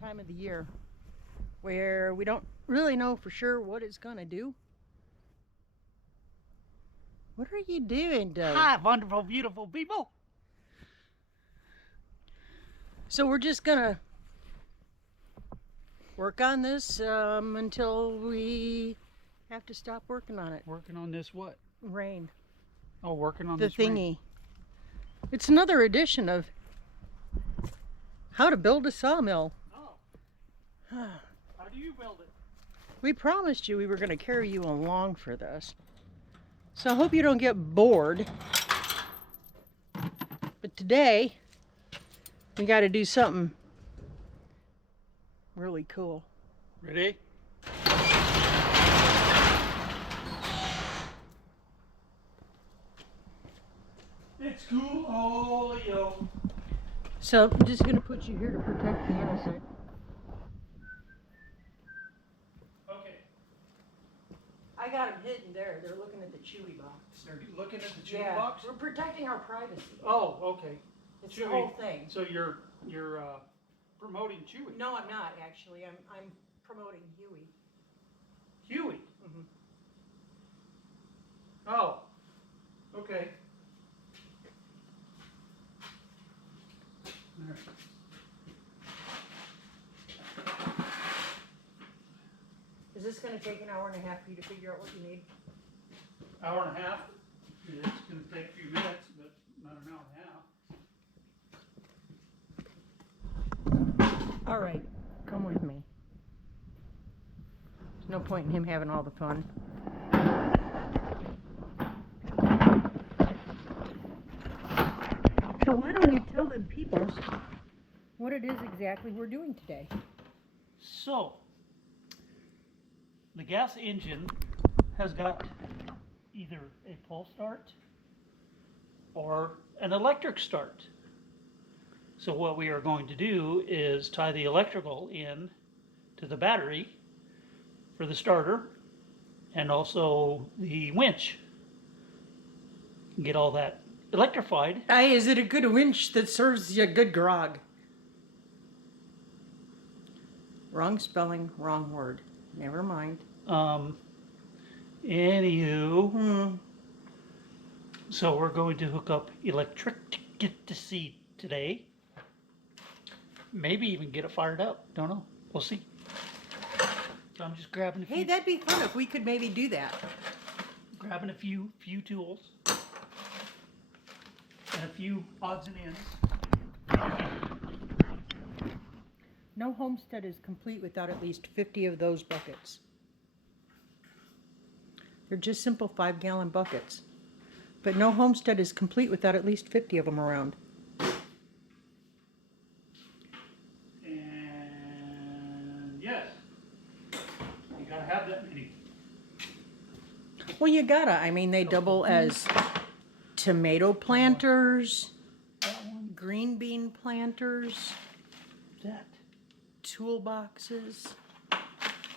time of the year where we don't really know for sure what it's gonna do. What are you doing, Doug? Hi, wonderful, beautiful people. So we're just gonna work on this until we have to stop working on it. Working on this what? Rain. Oh, working on The this thingy. rain. It's another edition of how to build a sawmill. Oh. How do you build it? We promised you we were going to carry you along for this. So I hope you don't get bored. But today, we got to do something really cool. Ready? It's cool, oh yo. So I'm just going to put you here to protect the innocent. Okay. I got them hidden there. They're looking at the Chewy box. They're looking at the chewy box? We're protecting our privacy. Oh, okay. It's Chewy. the whole thing. So you're promoting Chewy. No, I'm not actually. I'm promoting Huey. Huey. Mm-hmm. Oh. Okay. All right. Is this going to take an hour and a half for you to figure out what you need? Hour and a half. It's going to take a few minutes, but not an hour and a half. All right, come with me. There's no point in him having all the fun. So why don't you tell them people what it is exactly we're doing today? So, the gas engine has got either a pull start or an electric start. So what we are going to do is tie the electrical in to the battery for the starter and also the winch. Get all that electrified. Hey, is it a good winch that serves you a good grog? Wrong spelling, wrong word. Never mind. Anywho, so we're going to hook up electricity today. Maybe even get it fired up. Don't know. We'll see. So I'm just grabbing a few. Hey, that'd be fun if we could maybe do that. Grabbing a few tools and a few odds and ends. No homestead is complete without at least 50 of those buckets. They're just simple 5-gallon buckets. But no homestead is complete without at least 50 of them around. And yes, you gotta have that many. Well, you gotta. I mean, they double as tomato planters, green bean planters, That. toolboxes,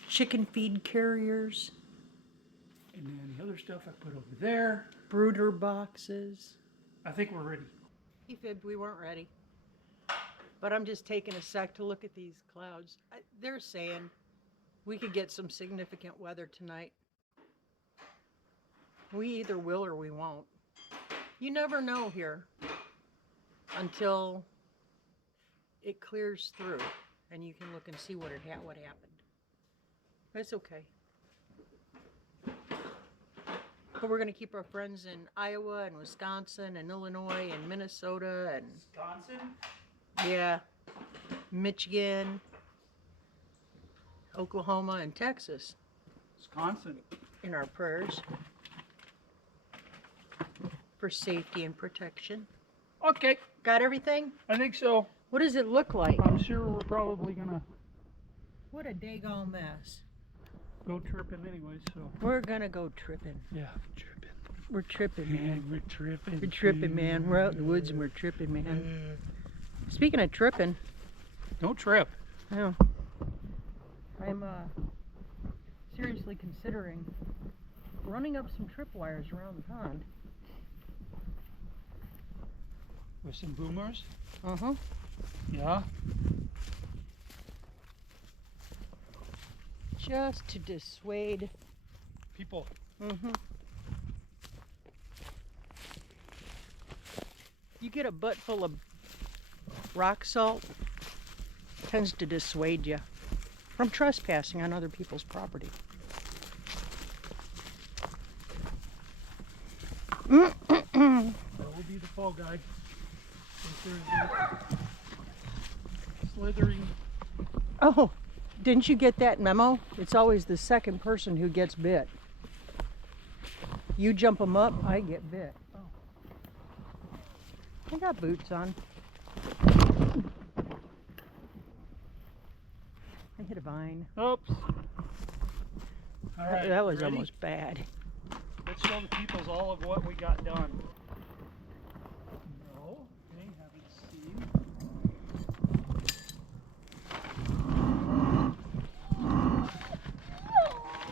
chicken feed carriers, And then the other stuff I put over there. brooder boxes. I think we're ready. He fibbed, we weren't ready. But I'm just taking a sec to look at these clouds. They're saying we could get some significant weather tonight. We either will or we won't. You never know here until it clears through and you can look and see what happened. That's okay. But we're going to keep our friends in Iowa and Wisconsin and Illinois and Minnesota and Wisconsin? yeah, Michigan, Oklahoma, and Texas Wisconsin. in our prayers for safety and protection. Okay, Got everything? I think so. What does it look like? I'm sure we're probably gonna What a daggone mess. go tripping anyway, so. We're gonna go tripping. Yeah, tripping. We're tripping, man. We're tripping. We're tripping, man. We're out in the woods and we're tripping, man. Speaking of tripping, Don't trip. I'm seriously considering running up some tripwires around the pond. With some boomers? Uh-huh. Yeah. Just to dissuade people. You get a butt full of rock salt, tends to dissuade you from trespassing on other people's property. That will be the fall guy. Slithering. Oh, didn't you get that memo? It's always the second person who gets bit. You jump them up, I get bit. Oh. I got boots on. I hit a vine. Oops. All right, That was ready? almost bad. Let's show the peoples all of what we got done. No, they haven't seen.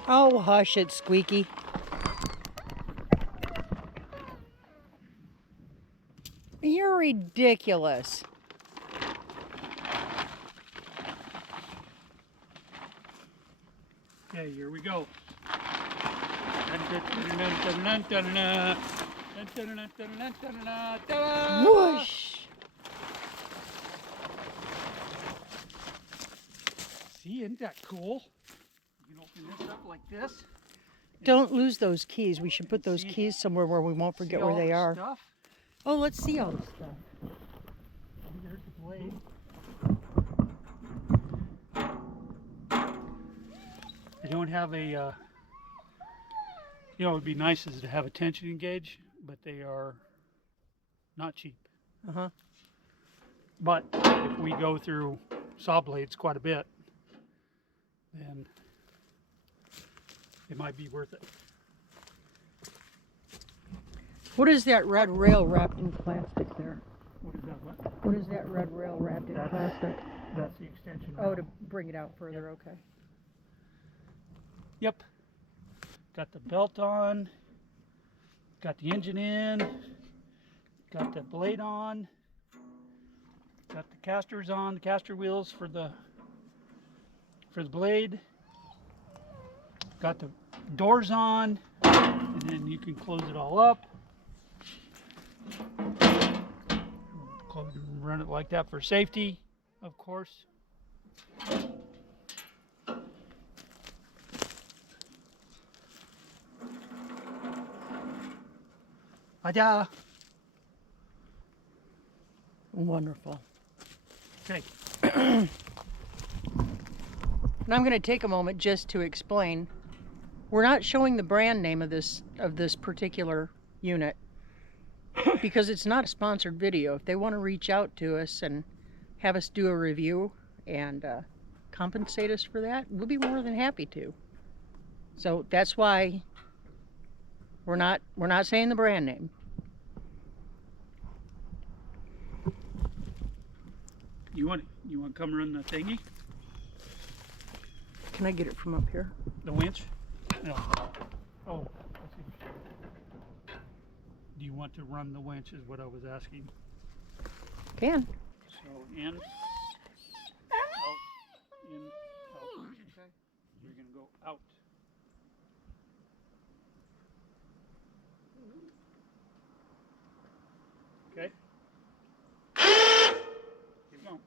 Oh, hush it, Squeaky. You're ridiculous. Okay, here we go. Whoosh! See, isn't that cool? You can open this up like this. Don't lose those keys. We should put those See- keys somewhere where we won't forget See where all they the are. Stuff? Oh, let's see all this stuff. There's the blade. They don't have a, you know, it would be nice is to have a tension gauge, but they are not cheap. Uh-huh. But if we go through saw blades quite a bit, then it might be worth it. What is that red rail wrapped in plastic there? What is that? What? What is that red rail wrapped in plastic? That's the extension. Oh, rail. to bring it out further, okay. Yep. Got the belt on. Got the engine in. Got the blade on. Got the casters on, the caster wheels for the blade. Got the doors on, and then you can close it all up. Run it like that for safety, of course. Ada. Wonderful. Okay. And I'm going to take a moment just to explain. We're not showing the brand name of this particular unit because it's not a sponsored video. If they want to reach out to us and have us do a review and compensate us for that, we'll be more than happy to. So that's why we're not saying the brand name. You want to come run the thingy? Can I get it from up here? The winch? No. Oh. Do you want to run the winch is what I was asking. Can. So in, out, in, out. Okay. You're going to go out. Okay. Keep going.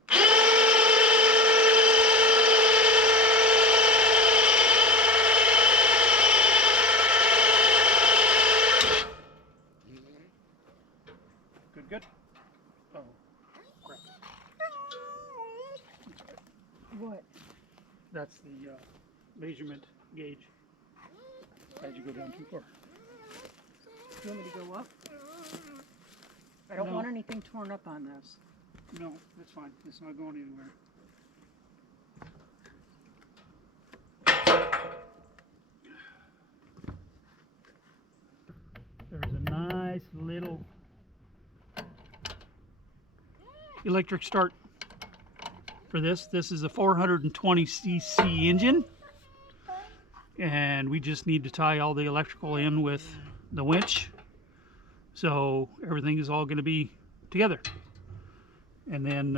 Good, good. Oh, crap. What? That's the measurement gauge. How'd you go down too far? You want me to go up? I don't No. want anything torn up on this. No, that's fine. It's not going anywhere. There's a nice little electric start for this. This is a 420cc engine, and we just need to tie all the electrical in with the winch, so everything is all going to be together. And then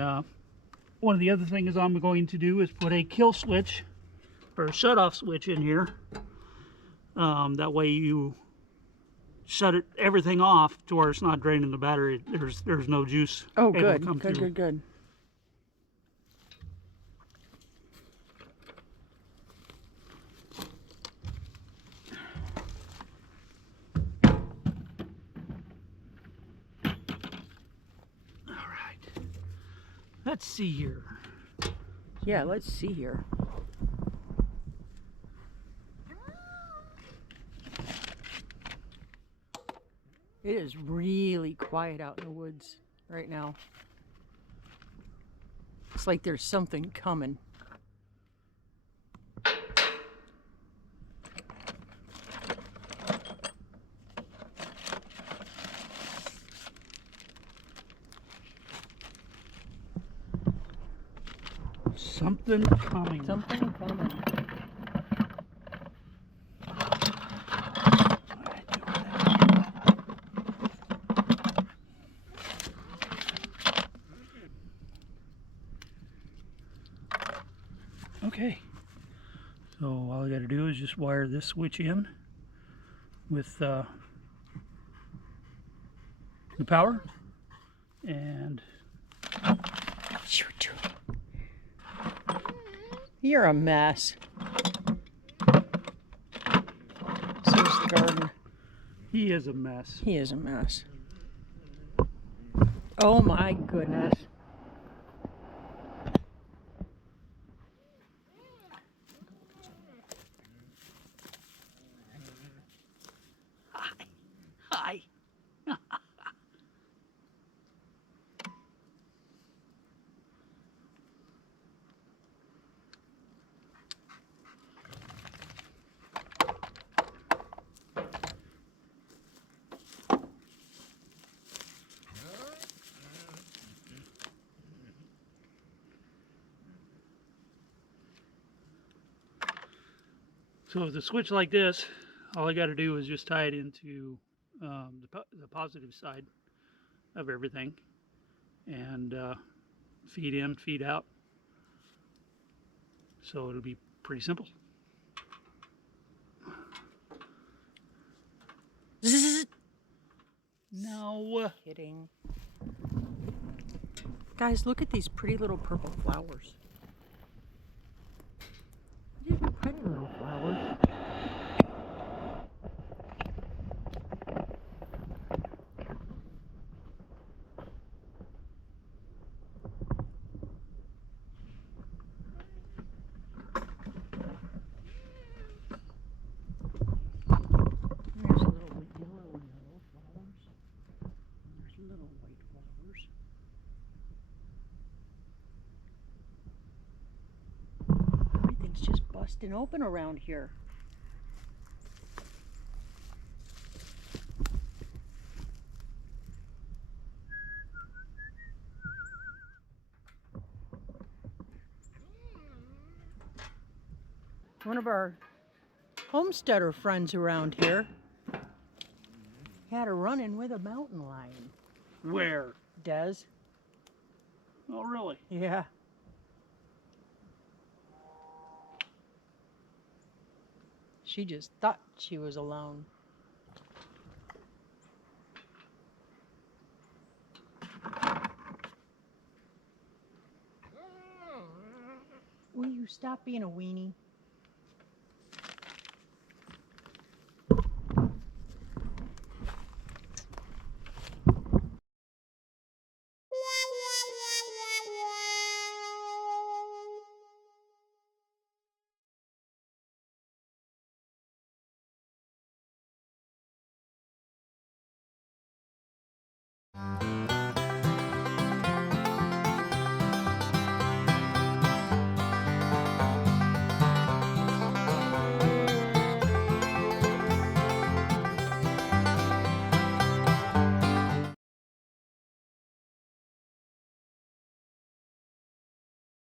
one of the other things I'm going to do is put a kill switch or a shut-off switch in here. That way you shut everything off to where it's not draining the battery. There's no juice. Oh, able good, to come good, through. good, good. All right. Let's see here. Yeah, let's see here. It is really quiet out in the woods right now. It's like there's something coming. Something coming. Something coming. Okay, so all I got to do is just wire this switch in with the power, and You're a mess. So's the garden. he is a mess. He is a mess. Oh my goodness. Hi. So with a switch like this, all I got to do is just tie it into the positive side of everything, and feed in, feed out. So it'll be pretty simple. No. Kidding. Guys, look at these pretty little purple flowers. These are pretty little flowers. There's little yellow flowers. There's little white flowers. Everything's just busting open around here. One of our homesteader friends around here had a run-in with a mountain lion. Where? Des? Oh, really? Yeah. She just thought she was alone. Will you stop being a weenie?